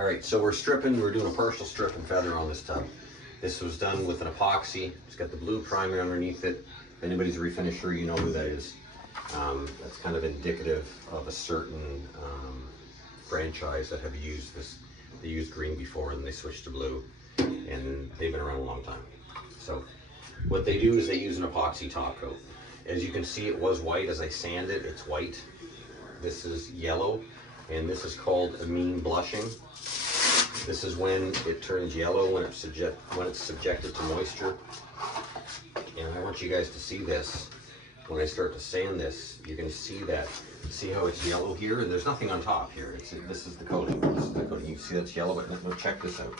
All right, so we're doing a partial strip and feather on this tub. This was done with an epoxy. It's got the blue primer underneath it. If anybody's a refinisher, you know who that is. That's kind of indicative of a certain franchise that have used this. They used green before and they switched to blue, and they've been around a long time. So what they do is they use an epoxy top coat. As you can see, it was white. As I sand it, it's white. This is yellow, and this is called amine blushing. This is when it turns yellow, when it's subjected to moisture. And I want you guys to see this. When I start to sand this, you're going to see that. See how it's yellow here? And there's nothing on top here. This is the coating. This is the coating. You can see that's yellow, but check this out.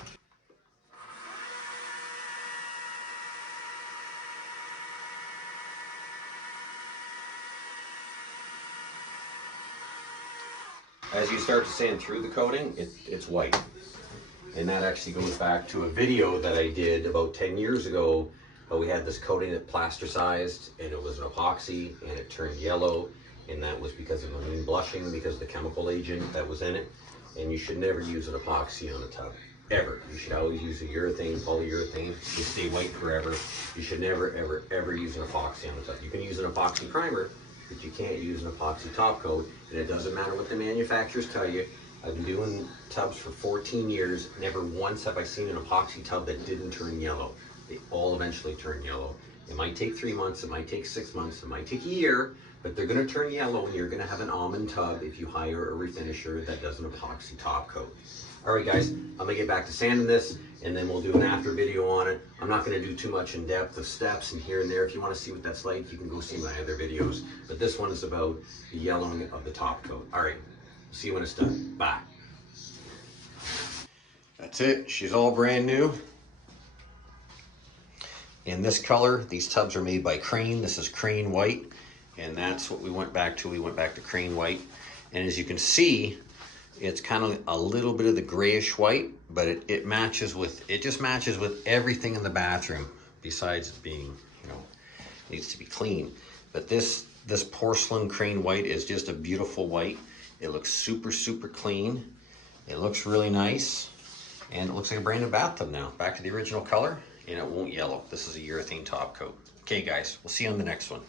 As you start to sand through the coating, it's white. And that actually goes back to a video that I did about 10 years ago. We had this coating that plasticized, and it was an epoxy, and it turned yellow. And that was because of amine blushing, because of the chemical agent that was in it. And you should never use an epoxy on a tub, ever. You should always use a urethane, polyurethane. You stay white forever. You should never, ever, ever use an epoxy on the tub. You can use an epoxy primer, but you can't use an epoxy top coat. And it doesn't matter what the manufacturers tell you. I've been doing tubs for 14 years. Never once have I seen an epoxy tub that didn't turn yellow. They all eventually turn yellow. It might take 3 months, it might take 6 months, it might take a year, but they're gonna turn yellow, and you're gonna have an almond tub if you hire a refinisher that does an epoxy top coat. All right, guys, I'm gonna get back to sanding this, and then we'll do an after video on it. I'm not gonna do too much in depth of steps and here and there. If you wanna see what that's like, you can go see my other videos. But this one is about the yellowing of the top coat. All right, see you when it's done. Bye. That's it, she's all brand new. In this color, these tubs are made by Crane. This is Crane White, and that's what we went back to. We went back to Crane White. And as you can see, it's kind of a little bit of the grayish white, but it matches with, it just matches with everything in the bathroom, besides it being, you know, needs to be clean. But this porcelain Crane White is just a beautiful white. It looks super, super clean. It looks really nice. And it looks like a brand new bathtub now. Back to the original color, and it won't yellow. This is a urethane top coat. Okay, guys, we'll see you on the next one.